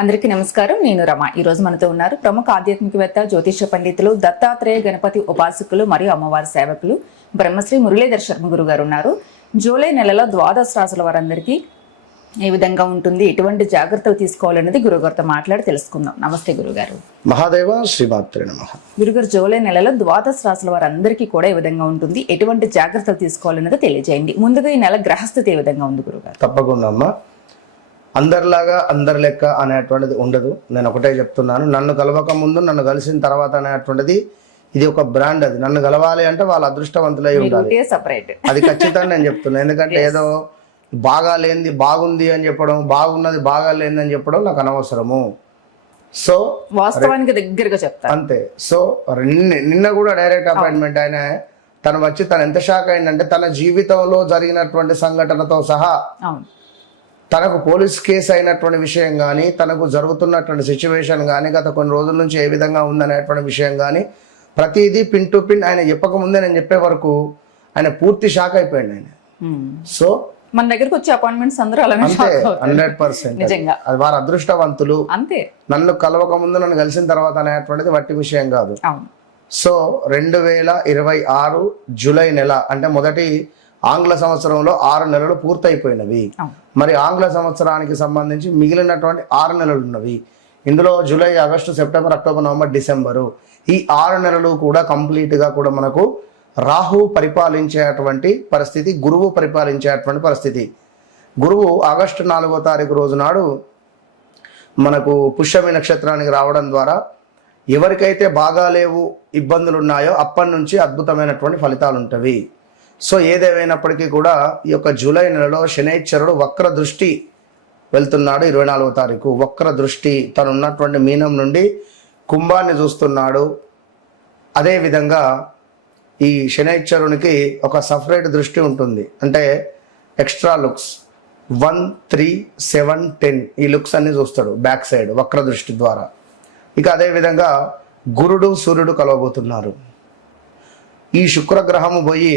అందరికీ నమస్కారం. నేను రమ. ఈ రోజు మనతో ఉన్నారు ప్రముఖ ఆధ్యాత్మికవేత్త, జ్యోతిష పండితులు, దత్తాత్రేయ గణపతి ఉపాసకులు మరియు అమ్మవారి సేవకులు బ్రహ్మశ్రీ మురళీధర్ శర్మ గురు గారు ఉన్నారు. జూలై నెలలో ద్వాదశ రాశుల వారందరికీ ఏ విధంగా ఉంటుంది, ఎటువంటి జాగ్రత్తలు తీసుకోవాలనేది గురుగారితో మాట్లాడి తెలుసుకుందాం. నమస్తే గురుగారు. మహాదేవ శ్రీమాత్రే నమః. గురుగారు, జూలై నెలలో ద్వాదశ రాశుల వారందరికీ కూడా ఏ విధంగా ఉంటుంది, ఎటువంటి జాగ్రత్తలు తీసుకోవాలనేది తెలియజేయండి. ముందుగా ఈ నెల గ్రహస్థితి ఏ విధంగా ఉంది గురుగారు? తప్పకుండా అమ్మా. అందరిలాగా అందరి లెక్క అనేటువంటిది ఉండదు. నేను ఒకటే చెప్తున్నాను, నన్ను కలవక ముందు నన్ను కలిసిన తర్వాత అనేటువంటిది ఇది ఒక బ్రాండ్. అది నన్ను కలవాలి అంటే వాళ్ళ అదృష్టవంతులై ఉండాలి. అది ఖచ్చితంగా నేను చెప్తున్నాను. ఎందుకంటే ఏదో బాగా లేనిది బాగుంది అని చెప్పడం, బాగున్నది బాగా లేనిది అని చెప్పడం నాకు అనవసరము. సో వాస్తవానికి దగ్గరగా చెప్తాను అంతే. సో నిన్న కూడా డైరెక్ట్ అపాయింట్మెంట్ ఆయన తను వచ్చి తను ఎంత షాక్ అయిందంటే తన జీవితంలో జరిగినటువంటి సంఘటనతో సహా తనకు పోలీస్ కేసు అయినటువంటి విషయం కానీ, తనకు జరుగుతున్నటువంటి సిచ్యువేషన్ కానీ, గత కొన్ని రోజుల నుంచి ఏ విధంగా ఉందనేటువంటి విషయం కానీ ప్రతిదీ పిన్ టు పిన్ ఆయన చెప్పకముందే నేను చెప్పే వరకు ఆయన పూర్తి షాక్ అయిపోయాడు ఆయన. సో మన దగ్గరకు వచ్చే అపాయింట్మెంట్స్ అందరూ అలానే అంతే 100%. అది వారు అదృష్టవంతులు. అంతే. నన్ను కలవక ముందు నన్ను కలిసిన తర్వాత అనేటువంటిది వట్టి విషయం కాదు. సో 2026 జూలై నెల అంటే మొదటి ఆంగ్ల సంవత్సరంలో 6 నెలలు పూర్తయిపోయినవి. మరి ఆంగ్ల సంవత్సరానికి సంబంధించి మిగిలినటువంటి 6 నెలలు ఉన్నవి. ఇందులో July, August, September, October, November, December ఈ 6 నెలలు కూడా కంప్లీట్ గా కూడా మనకు రాహు పరిపాలించేటువంటి పరిస్థితి, గురువు పరిపాలించేటువంటి పరిస్థితి. గురువు ఆగస్టు 4వ తారీఖు రోజు నాడు మనకు పుష్యమి నక్షత్రానికి రావడం ద్వారా ఎవరికైతే బాగా లేవు, ఇబ్బందులు ఉన్నాయో అప్పటి నుంచి అద్భుతమైనటువంటి ఫలితాలు ఉంటవి. సో ఏదేమైనప్పటికీ కూడా ఈ యొక్క జూలై నెలలో శనైశ్వరుడు వక్ర దృష్టి వెళ్తున్నాడు. 24వ తారీఖు వక్ర దృష్టి తను ఉన్నటువంటి మీనం నుండి కుంభాన్ని చూస్తున్నాడు. అదేవిధంగా ఈ శనైశ్వరునికి ఒక సపరేట్ దృష్టి ఉంటుంది, అంటే ఎక్స్ట్రా లుక్స్ 1, 3, 7, 10 ఈ లుక్స్ అన్ని చూస్తాడు బ్యాక్ సైడ్ వక్ర దృష్టి ద్వారా. ఇక అదేవిధంగా గురుడు, సూర్యుడు కలవబోతున్నారు. ఈ శుక్రగ్రహము పోయి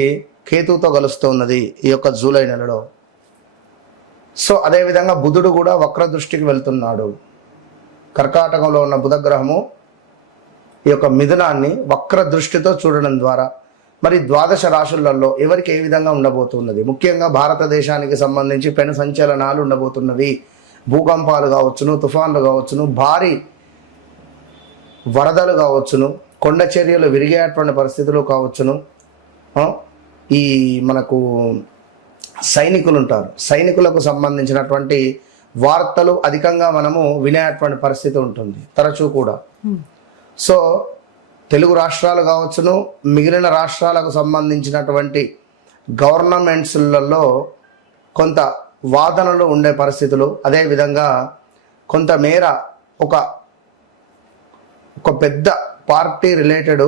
కేతుతో కలుస్తున్నది ఈ యొక్క జూలై నెలలో. సో అదేవిధంగా బుధుడు కూడా వక్ర దృష్టికి వెళ్తున్నాడు. కర్కాటకంలో ఉన్న బుధ గ్రహము ఈ యొక్క మిథునాన్ని వక్ర దృష్టితో చూడడం ద్వారా మరి ద్వాదశ రాశులలో ఎవరికి ఏ విధంగా ఉండబోతున్నది, ముఖ్యంగా భారతదేశానికి సంబంధించి పెను సంచలనాలు ఉండబోతున్నవి. భూకంపాలు కావచ్చును, తుఫాన్లు కావచ్చును, భారీ వరదలు కావచ్చును, కొండ చర్యలు విరిగేటువంటి పరిస్థితులు కావచ్చును. ఈ మనకు సైనికులు ఉంటారు, సైనికులకు సంబంధించినటువంటి వార్తలు అధికంగా మనము వినేటువంటి పరిస్థితి ఉంటుంది తరచూ కూడా. సో తెలుగు రాష్ట్రాలు కావచ్చును, మిగిలిన రాష్ట్రాలకు సంబంధించినటువంటి గవర్నమెంట్స్లలో కొంత వాదనలు ఉండే పరిస్థితులు, అదేవిధంగా కొంతమేర ఒక పెద్ద పార్టీ రిలేటెడ్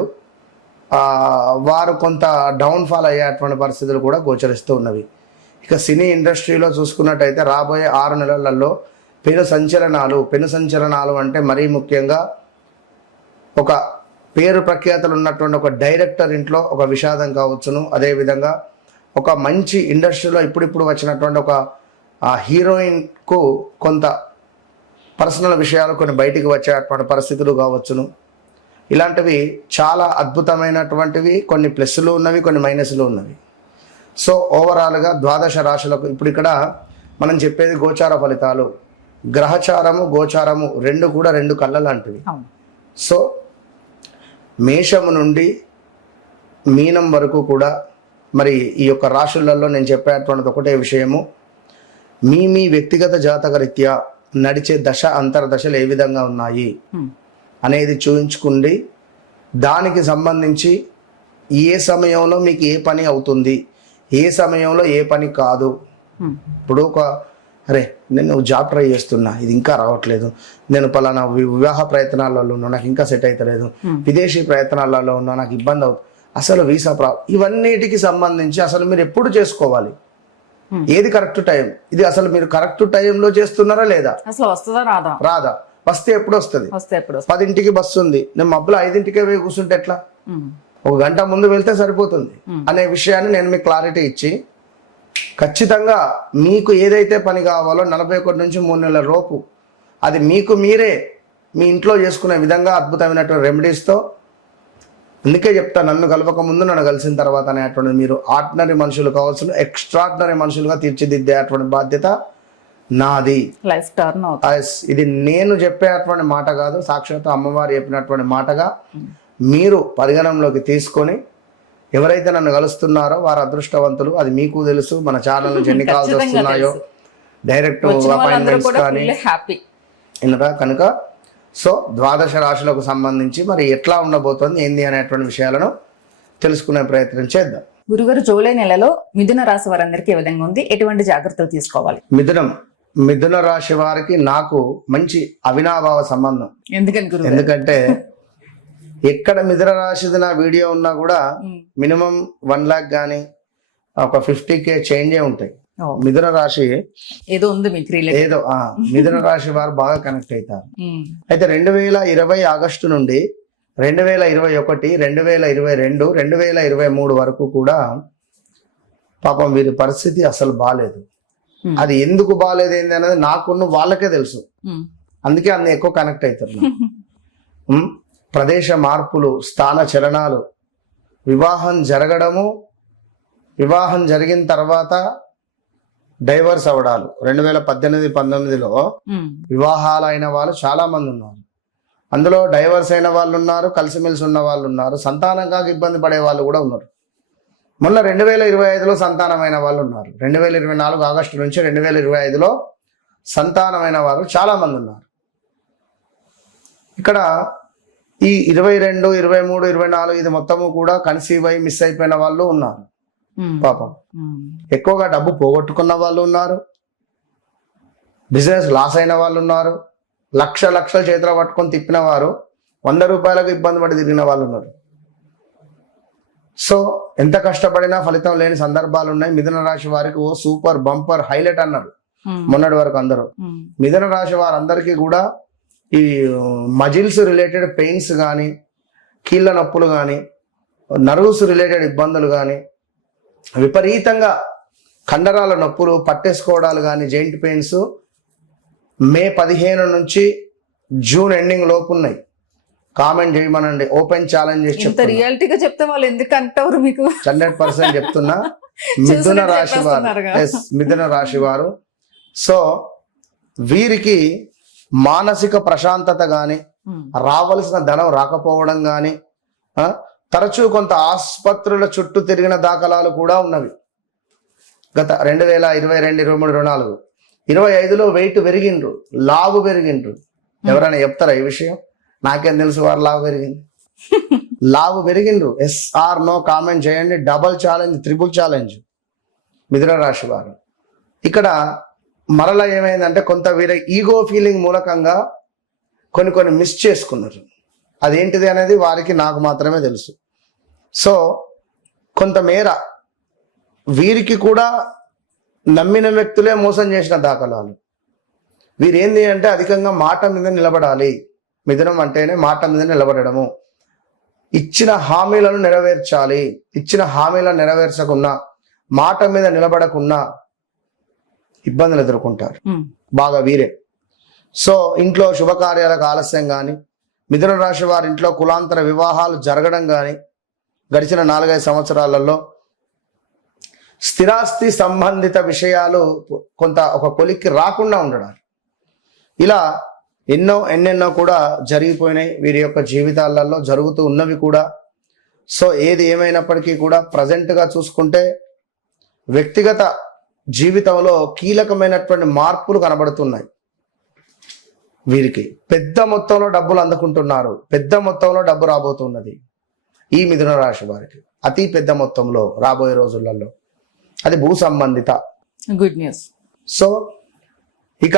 వారు కొంత డౌన్ఫాల్ అయ్యేటువంటి పరిస్థితులు కూడా గోచరిస్తూ ఉన్నవి. ఇక సినీ ఇండస్ట్రీలో చూసుకున్నట్టయితే రాబోయే 6 నెలలలో పెను సంచలనాలు అంటే మరీ ముఖ్యంగా ఒక పేరు ప్రఖ్యాతలు ఉన్నటువంటి ఒక డైరెక్టర్ ఇంట్లో ఒక విషాదం కావచ్చును, అదేవిధంగా ఒక మంచి ఇండస్ట్రీలో ఇప్పుడిప్పుడు వచ్చినటువంటి ఒక హీరోయిన్కు కొంత పర్సనల్ విషయాలు కొన్ని బయటికి వచ్చేటువంటి పరిస్థితులు కావచ్చును. ఇలాంటివి చాలా అద్భుతమైనటువంటివి, కొన్ని ప్లస్లు ఉన్నవి, కొన్ని మైనస్లు ఉన్నవి. సో ఓవరాల్గా ద్వాదశ రాశులకు ఇప్పుడు ఇక్కడ మనం చెప్పేది గోచార ఫలితాలు. గ్రహచారము, గోచారము రెండు కూడా 2 కళ్ళ లాంటివి. సో మేషము నుండి మీనం వరకు కూడా మరి ఈ యొక్క రాశులలో నేను చెప్పేటువంటిది ఒకటే విషయము, మీ వ్యక్తిగత జాతక రీత్యా నడిచే దశ అంతర్దశలు ఏ విధంగా ఉన్నాయి అనేది చూయించుకుండి దానికి సంబంధించి ఏ సమయంలో మీకు ఏ పని అవుతుంది, ఏ సమయంలో ఏ పని కాదు. ఇప్పుడు అరే నేను జాబ్ ట్రై చేస్తున్నా, ఇది ఇంకా రావట్లేదు, నేను పలానా వివాహ ప్రయత్నాలలో ఉన్నా, నాకు ఇంకా సెట్ అవుతలేదు, విదేశీ ప్రయత్నాలలో ఉన్నా, నాకు ఇబ్బంది అవుతుంది, అసలు వీసా ఇవన్నిటికి సంబంధించి అసలు మీరు ఎప్పుడు చేసుకోవాలి, ఏది కరెక్ట్ టైం, ఇది అసలు మీరు కరెక్ట్ టైంలో చేస్తున్నారా లేదా, అసలు వస్తుందా రాదా, వస్తే ఎప్పుడు వస్తుంది, 10ంటికి బస్సు ఉంది, నేను మబ్బులు 5ంటికే పోయి కూర్చుంటే ఎట్లా, 1 గంట ముందు వెళ్తే సరిపోతుంది అనే విషయాన్ని నేను మీకు క్లారిటీ ఇచ్చి ఖచ్చితంగా మీకు ఏదైతే పని కావాలో 41 నుంచి 3 నెలల లోపు అది మీకు మీరే మీ ఇంట్లో చేసుకునే విధంగా అద్భుతమైనటువంటి రెమెడీస్తో, అందుకే చెప్తా నన్ను కలవక ముందు నన్ను కలిసిన తర్వాత అనేటువంటిది మీరు ఆర్డినరీ మనుషులు కావాల్సిన ఎక్స్ట్రాడినరీ మనుషులుగా తీర్చిదిద్దేటువంటి బాధ్యత నాది. లైఫ్ టర్న్ Yes, ఇది నేను చెప్పేటువంటి మాట కాదు, సాక్షాత్ అమ్మవారు చెప్పినటువంటి మాటగా మీరు పరిగణనలోకి తీసుకొని ఎవరైతే నన్ను కలుస్తున్నారో వారు అదృష్టవంతులు. అది మీకు తెలుసు. మన ఛానల్ నుంచి ఎన్ని కాల్స్ వస్తున్నాయో, డైరెక్ట్ అపాయింట్మెంట్స్ కానీ హ్యాపీ ఇన్నరా కనుక. సో ద్వాదశ రాశులకు సంబంధించి మరి ఎట్లా ఉండబోతోంది ఏంది అనేటువంటి విషయాలను తెలుసుకునే ప్రయత్నం చేద్దాం. గురుగారు, జూలై నెలలో మిథున రాశి వారందరికీ ఏ విధంగా ఉంది, ఎటువంటి జాగ్రత్తలు తీసుకోవాలి? మిథున రాశి వారికి నాకు మంచి అవినాభావ సంబంధం. ఎందుకంటే ఎక్కడ మిథున రాశిది నా వీడియో ఉన్నా కూడా మినిమం 1 lakh కానీ ఒక 50K చేంజే ఉంటాయి. మిథున రాశి ఏదో ఉంది మీకు ఏదో మిథున రాశి వారు బాగా కనెక్ట్ అవుతారు. అయితే 2020 ఆగస్టు నుండి 2021, 2022, 2023 వరకు కూడా పాపం వీరి పరిస్థితి అసలు బాగాలేదు. అది ఎందుకు బాగాలేదు ఏంది అనేది నాకున్న వాళ్ళకే తెలుసు. అందుకే అన్ని ఎక్కువ కనెక్ట్ అవుతారు. ప్రదేశ మార్పులు, స్థాన చలనాలు, వివాహం జరగడము, వివాహం జరిగిన తర్వాత డైవర్స్ అవడాలు. 2018-19లో వివాహాలు అయిన వాళ్ళు చాలా మంది ఉన్నారు. అందులో డైవర్స్ అయిన వాళ్ళు ఉన్నారు, కలిసిమెలిసి ఉన్న వాళ్ళు ఉన్నారు, సంతానం కాక ఇబ్బంది పడే వాళ్ళు కూడా ఉన్నారు. మొన్న 2025లో సంతానమైన వాళ్ళు ఉన్నారు. 2024 ఆగస్టు నుంచి 2025లో సంతానమైన వారు చాలా మంది ఉన్నారు. ఇక్కడ ఈ 22, 23, 24 ఇది మొత్తము కూడా కన్సీవ్ అయి మిస్ అయిపోయిన వాళ్ళు ఉన్నారు. పాపం ఎక్కువగా డబ్బు పోగొట్టుకున్న వాళ్ళు ఉన్నారు, బిజినెస్ లాస్ అయిన వాళ్ళు ఉన్నారు, లక్షల చేతిలో పట్టుకొని తిప్పిన వారు 100 రూపాయలకు ఇబ్బంది పడి తిరిగిన వాళ్ళు ఉన్నారు. సో ఎంత కష్టపడినా ఫలితం లేని సందర్భాలు ఉన్నాయి. మిథున రాశి వారికి ఓ సూపర్ బంపర్ హైలైట్ అన్నారు మొన్నటి వరకు అందరూ. మిథున రాశి వారందరికీ కూడా ఈ మజిల్స్ రిలేటెడ్ పెయిన్స్ కానీ, కీళ్ళ నొప్పులు కానీ, నర్వ్స్ రిలేటెడ్ ఇబ్బందులు కానీ, విపరీతంగా కండరాల నొప్పులు, పట్టేసుకోవడాలు కానీ, జాయింట్ పెయిన్స్ మే 15 నుంచి జూన్ ఎండింగ్ లోపు ఉన్నాయి. కామెంట్ చేయమనండి, ఓపెన్ ఛాలెంజ్ చేసి చెప్తున్నా. రియాలిటీగా చెప్తే వాళ్ళు ఎందుకు అంటారు మీకు? 100% చెప్తున్నా. మిథున రాశి వారు, మిథున రాశి వారు. సో వీరికి మానసిక ప్రశాంతత గాని, రావలసిన ధనం రాకపోవడం గాని, తరచూ కొంత ఆసుపత్రుల చుట్టూ తిరిగిన దాఖలాలు కూడా ఉన్నవి. గత 2022, 23, 24, 25లో వెయిట్ పెరిగిండ్రు, లావు పెరిగిండ్రు. ఎవరైనా చెప్తారా ఈ విషయం? నాకేం తెలుసు వారు లావు పెరిగింది. లావు పెరిగిండ్రు. ఎస్ ఆర్ నో కామెంట్ చేయండి. డబల్ ఛాలెంజ్, ట్రిపుల్ ఛాలెంజ్ మిథున రాశి వారు. ఇక్కడ మరలా ఏమైందంటే కొంత వీరి ఈగో ఫీలింగ్ మూలకంగా కొన్ని మిస్ చేసుకున్నారు. అదేంటిది అనేది వారికి నాకు మాత్రమే తెలుసు. సో కొంతమేర వీరికి కూడా నమ్మిన వ్యక్తులే మోసం చేసిన దాఖలాలు. వీరేంది అంటే అధికంగా మాట మీద నిలబడాలి. మిథునం అంటేనే మాట మీద నిలబడము. ఇచ్చిన హామీలను నెరవేర్చాలి. ఇచ్చిన హామీలను నెరవేర్చకున్నా, మాట మీద నిలబడకున్నా ఇబ్బందులు ఎదుర్కొంటారు బాగా వీరే. సో ఇంట్లో శుభకార్యాలకు ఆలస్యం కానీ, మిథున రాశి వారి ఇంట్లో కులాంతర వివాహాలు జరగడం కానీ, గడిచిన 4-5 సంవత్సరాలలో స్థిరాస్తి సంబంధిత విషయాలు కొంత ఒక కొలిక్కి రాకుండా ఉండడం, ఇలా ఎన్నెన్నో కూడా జరిగిపోయినాయి వీరి యొక్క జీవితాలలో, జరుగుతూ ఉన్నవి కూడా. సో ఏది ఏమైనప్పటికీ కూడా ప్రజెంట్గా చూసుకుంటే వ్యక్తిగత జీవితంలో కీలకమైనటువంటి మార్పులు కనబడుతున్నాయి. వీరికి పెద్ద మొత్తంలో డబ్బులు అందుకుంటున్నారు, పెద్ద మొత్తంలో డబ్బు రాబోతున్నది ఈ మిథున రాశి వారికి. అతి పెద్ద మొత్తంలో రాబోయే రోజులలో అది భూ సంబంధిత గుడ్ న్యూస్. సో ఇక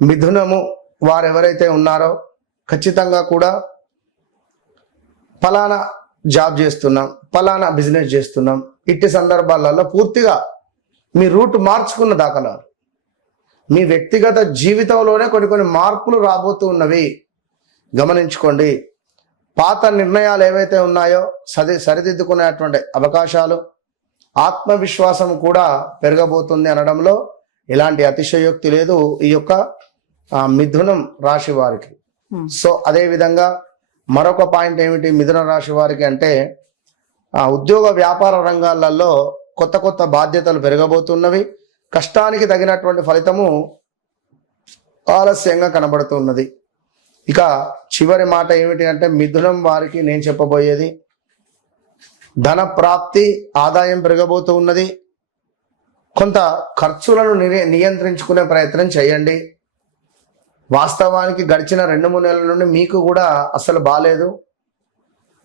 మిథునము వారెవరైతే ఉన్నారో ఖచ్చితంగా కూడా ఫలానా జాబ్ చేస్తున్నాం, ఫలానా బిజినెస్ చేస్తున్నాం, ఇట్టి సందర్భాలలో పూర్తిగా మీ రూట్ మార్చుకున్న దాఖలాలు, మీ వ్యక్తిగత జీవితంలోనే కొన్ని మార్పులు రాబోతూ ఉన్నవి గమనించుకోండి. పాత నిర్ణయాలు ఏవైతే ఉన్నాయో సరిదిద్దుకునేటువంటి అవకాశాలు, ఆత్మవిశ్వాసం కూడా పెరగబోతుంది అనడంలో ఎలాంటి అతిశయోక్తి లేదు. ఈ యొక్క మిథునం రాశి వారికి. సో అదే విధంగా మరొక పాయింట్ ఏమిటి మిథున రాశి వారికి అంటే ఉద్యోగ వ్యాపార రంగాలలో కొత్త కొత్త బాధ్యతలు పెరగబోతున్నవి. కష్టానికి తగినటువంటి ఫలితము ఆలస్యంగా కనబడుతున్నది. ఇక చివరి మాట ఏమిటి అంటే మిథునం వారికి నేను చెప్పబోయేది ధన ప్రాప్తి, ఆదాయం పెరగబోతూ ఉన్నది. కొంత ఖర్చులను నియంత్రించుకునే ప్రయత్నం చేయండి. వాస్తవానికి గడిచిన 2-3 నెలల నుండి మీకు కూడా అసలు బాగాలేదు,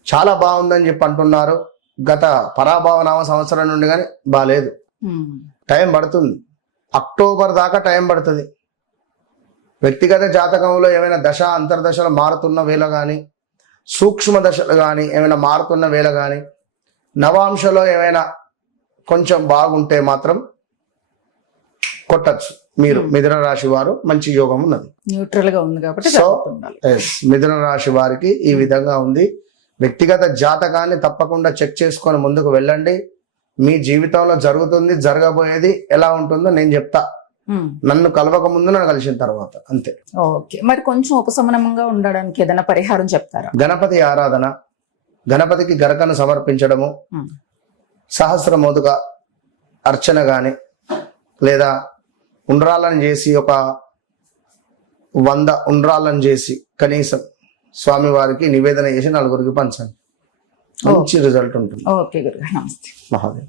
చాలా బాగుందని చెప్పి అంటున్నారు. గత పరాభవనామ సంవత్సరం నుండి కానీ బాగాలేదు. టైం పడుతుంది, అక్టోబర్ దాకా టైం పడుతుంది. వ్యక్తిగత జాతకంలో ఏమైనా దశ అంతర్దశలు మారుతున్న వేళ కానీ, సూక్ష్మ దశలు కానీ ఏమైనా మారుతున్న వేళ కానీ, నవాంశలో ఏమైనా కొంచెం బాగుంటే మాత్రం కొట్టచ్చు. మీరు మిథున రాశి వారు మంచి యోగం ఉన్నది, న్యూట్రల్ గా ఉంది కాబట్టి. సో మిథున రాశి వారికి ఈ విధంగా ఉంది. వ్యక్తిగత జాతకాన్ని తప్పకుండా చెక్ చేసుకొని ముందుకు వెళ్ళండి. మీ జీవితంలో జరుగుతుంది, జరగబోయేది ఎలా ఉంటుందో నేను చెప్తా. నన్ను కలవక ముందు నన్ను కలిసిన తర్వాత అంతే. ఓకే, మరి కొంచెం ఉపశమనంగా ఉండడానికి ఏదైనా పరిహారం చెప్తారా? గణపతి ఆరాధన, గణపతికి గరకను సమర్పించడము, సహస్ర మోదుక అర్చన గాని, లేదా ఉండ్రాలను చేసి ఒక 100 ఉండ్రాలను చేసి కనీసం స్వామివారికి నివేదన చేసి 4 పంచండి. మంచి రిజల్ట్ ఉంటుంది. ఓకే గురుగారు, నమస్తే. మహాదేవ్.